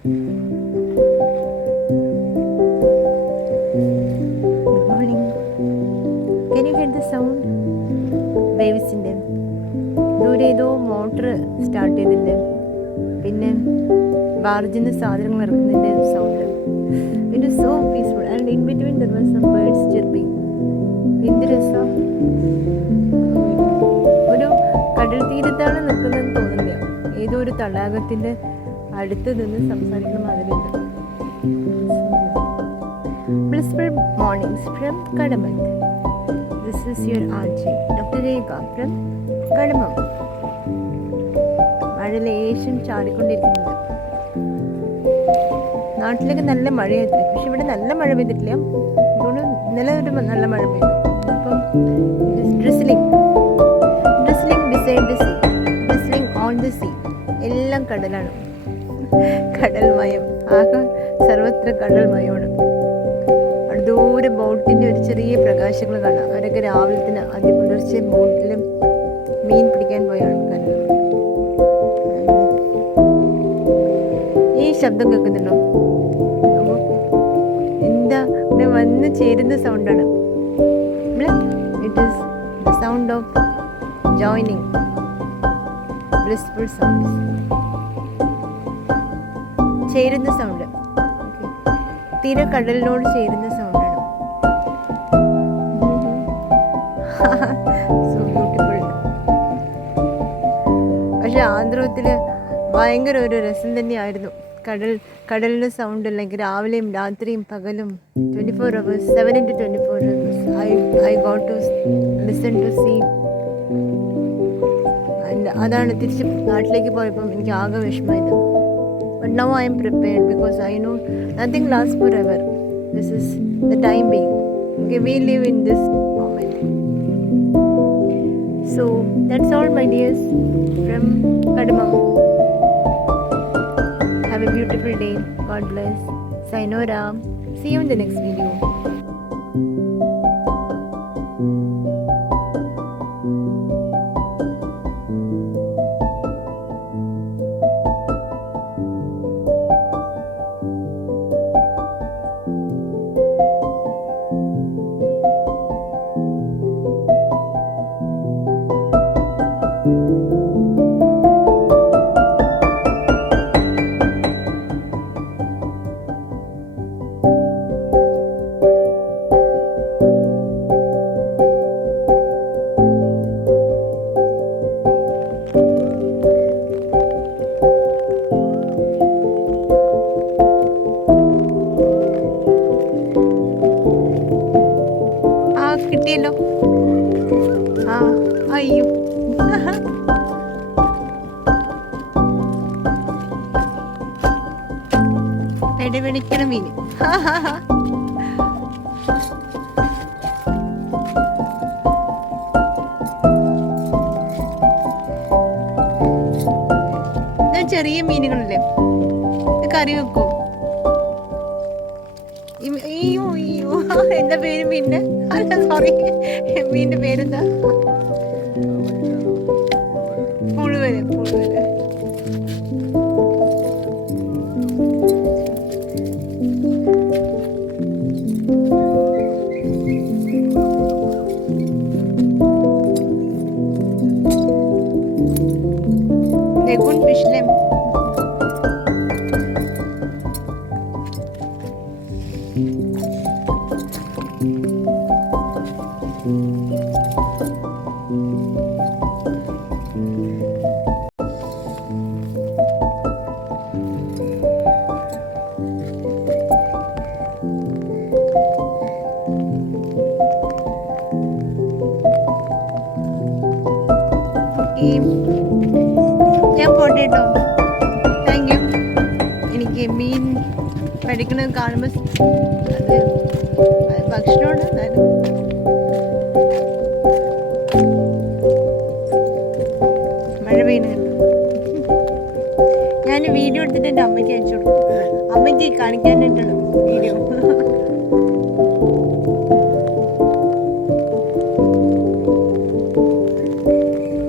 morning. Can you hear the sound? വേവ്സിൻ്റെ ദൂരെ ഏതോ motor start ചെയ്തിട്ടുണ്ട്. പിന്നെ ബാർജിൽ നിന്ന് സാധനങ്ങൾ ഇറക്കുന്നതിൻ്റെ sound. It is so peaceful and in between there was some birds chirping. എന്ത് രസം! ഒരു കടൽ തീരത്താണ് നിൽക്കുന്നതെന്ന് തോന്നില്ല. ഏതോ ഒരു തടാകത്തിൻ്റെ അടുത്ത് നിന്ന് സംസാരിക്കുന്ന മാതിരിയുണ്ട്. Blissful mornings from Kadamam. This is your RJ, Dr. Rekha from Kadamam. മഴ ലേശം ചാടിക്കൊണ്ടിരിക്കുന്നുണ്ട്. നാട്ടിലേക്ക് നല്ല മഴയായിരുന്നു, പക്ഷെ ഇവിടെ നല്ല മഴ പെയ്തിട്ടില്ല. അതുകൊണ്ട് ഇന്നലെ ഒരു നല്ല മഴ പെയ്തു. അപ്പം drizzling decide the sea, drizzling on the sea. എല്ലാം കടലാണ്, കടൽമയം. ആകെ സർവത്ര കടൽമയമാണ്. ദൂരെ ബോട്ടിൻ്റെ ഒരു ചെറിയ പ്രകാശങ്ങൾ കാണാം. അവരൊക്കെ രാവിലെ തന്നെ അതിപുലർച്ചെ ബോട്ടിൽ മീൻ പിടിക്കാൻ പോയ ആൾക്കാരാണ്. ഈ ശബ്ദം കേൾക്കുന്നുണ്ടോ? എന്താ ഇവിടെ വന്ന് ചേരുന്ന സൗണ്ടാണ്. It is the sound of joining, blissful sounds. ചേരുന്ന സൗണ്ട്, തീര കടലിനോട് ചേരുന്ന സൗണ്ടാണ്. So beautiful. പക്ഷെ ആന്ധ്രത്തില് ഭയങ്കര ഒരു രസം തന്നെയായിരുന്നു. കടലിൻ്റെ സൗണ്ട് അല്ലെങ്കിൽ രാവിലെയും രാത്രിയും പകലും 24 hours, 7 into 24 hours I got to listen to sea. അതാണ് തിരിച്ച് നാട്ടിലേക്ക് പോയപ്പം എനിക്ക് ആകെ വിഷമമായത്. But now I am prepared because I know nothing lasts forever. This is the time being. Okay, we live in this moment. So that's all, my dears, from Kadamam. Have a beautiful day. God bless. Sayonara. See you in the next video. കിട്ടിയല്ലോ. ആ അയ്യോ, ഇടവെടിക്കണ മീന്. ചെറിയ മീനുകളല്ലേ, കറി വെക്കൂ. എന്താ പേര് മീനിന്റെ? അല്ല സോറി, മീനിന്റെ പേരെന്താ? പുഴുവല്. ലെഗൂൺ ഫിഷിലെ ഞാൻ പോട്ടെ കേട്ടോ. Thank you. എനിക്ക് മീൻ പഠിക്കുന്നത് കാണുമ്പോൾ അത് ഭക്ഷണമാണ്. മഴ പെയ്യുന്നുണ്ട്. ഞാൻ വീഡിയോ എടുത്തിട്ട് എൻ്റെ അമ്മയ്ക്ക് അയച്ചു കൊടുക്കും. അമ്മയ്ക്ക് കാണിക്കാനായിട്ടാണ് വീഡിയോ.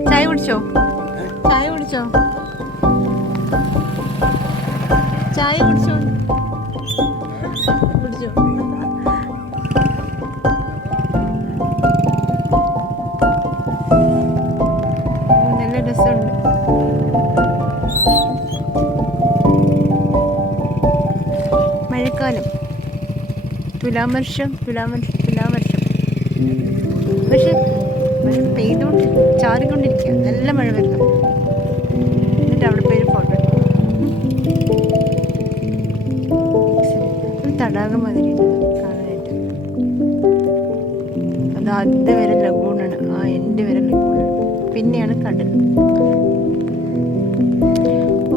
ചായ കുടിച്ചോ? ചായ കുടിച്ചോ കുടിച്ചോ. നല്ല രസമുണ്ട്. മഴക്കാലം, തുലാവർഷം. പക്ഷെ മഴ പെയ്തുകൊണ്ട് ചാറിക്കൊണ്ടിരിക്കുക, നല്ല മഴ വരുന്നു. എന്നിട്ട് അവിടെ പോയി ഫോട്ടോ എടുക്കും. ഒരു തടാകം മാതിരി കാണാനായിട്ട്. അത് ആദ്യത്തെ വരെ ലഗൂണാണ്, എൻ്റെ വരെ ലഗൂണാണ്, പിന്നെയാണ് കടൽ.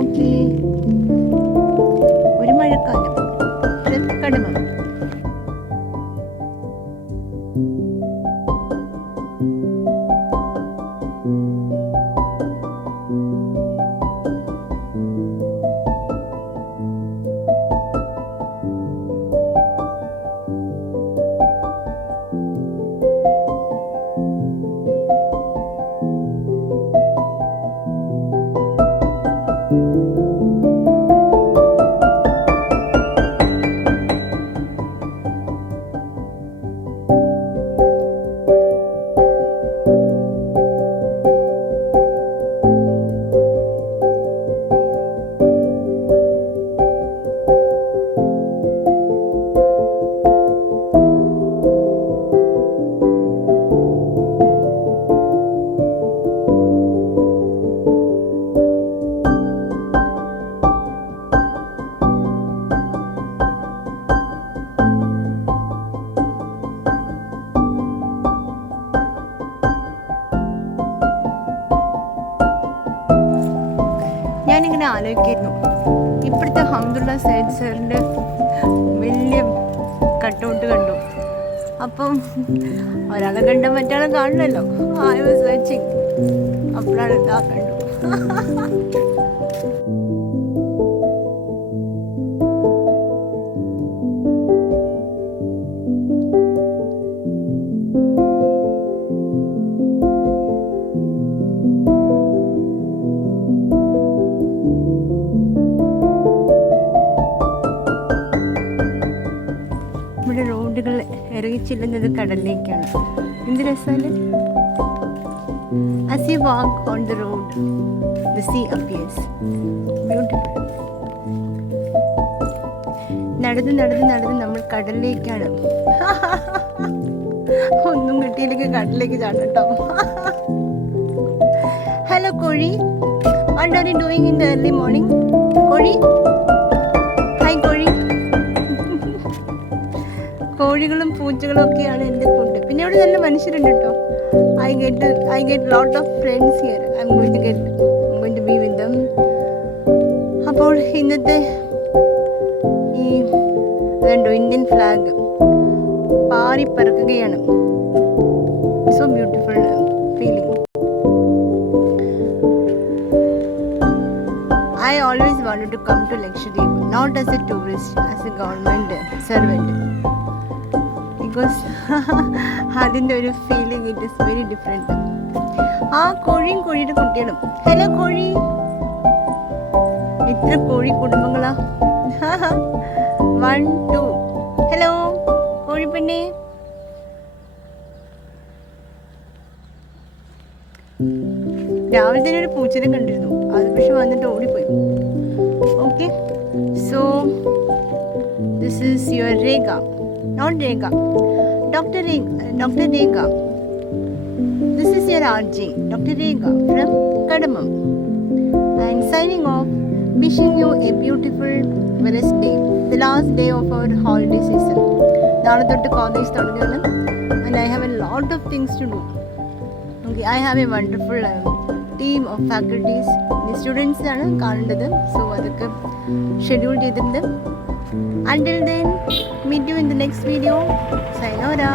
ഓക്കെ, ഒരു മഴക്കാലം കടമ. ഞാനിങ്ങനെ ആലോചിക്കായിരുന്നു, ഇപ്പോഴത്തെ ഹംദുള്ള സയ്യിദ് സാറിൻ്റെ വലിയ കട്ടൗട്ട് കണ്ടു. അപ്പം ഒരാളെ കണ്ട മറ്റാളെ കാണണമല്ലോ. ഐ വാസ് വാച്ചിങ്, അപ്പോഴാണ് ഇതാ കണ്ടു. ഇവിടെ റോഡുകൾ ഇറങ്ങി ചെല്ലുന്നത് കടലിലേക്കാണ്. എന്ത് രസമല്ലേ? As you walk on the road, the sea appears beautiful. നടന്ന് നമ്മൾ കടലിലേക്കാണ്. ഒന്നും കിട്ടിയില്ലെങ്കിൽ കടലിലേക്ക് ചാടട്ടോ. ഹലോ കോഴി, what are you doing in the early morning? കോഴി, ഹായ് കോഴി. കോഴികളും പൂച്ചകളും ഒക്കെയാണ് എൻ്റെ ഫുഡ്. പിന്നെ ഇവിടെ നല്ല മനുഷ്യരുണ്ട് കേട്ടോ. I get lot of friends here. I'm going to be with them. അപ്പോൾ ഇന്നത്തെ ഈ ഇന്ത്യൻ ഫ്ലാഗ് പാറി പറക്കുകയാണ്. So beautiful feeling. I always wanted to come to Lakshadweep, not as a tourist, as a government servant. Because അതിൻ്റെ ഒരു feeling it is very different. ആ കോഴിയും കോഴിയുടെ കുട്ടികളും. ഹലോ കോഴി, എത്ര കോഴി കുടുംബങ്ങളാ? 1 2. ഹലോ കോഴിപ്പെണ്ണേ. രാവിലെ തന്നെ ഒരു പൂച്ചനെ കണ്ടിരുന്നു, അത് പക്ഷെ വന്നിട്ട് ഓടിപ്പോയി. Okay, so this is your Rekha. Not Rega, Dr. Rega. This is your RJ, Dr. Rega from Kadamam. I am signing off, wishing you a beautiful Wednesday, the last day of our holiday season. നാളെ തൊട്ട് college തുടങ്ങുകയാണ്, and I have a lot of things to do. Okay, I have a wonderful team of faculties. The students ആണ് കാണേണ്ടത്, so അതൊക്കെ schedule ചെയ്തിട്ടുണ്ട്. Until then, meet you in the next video. Sayonara.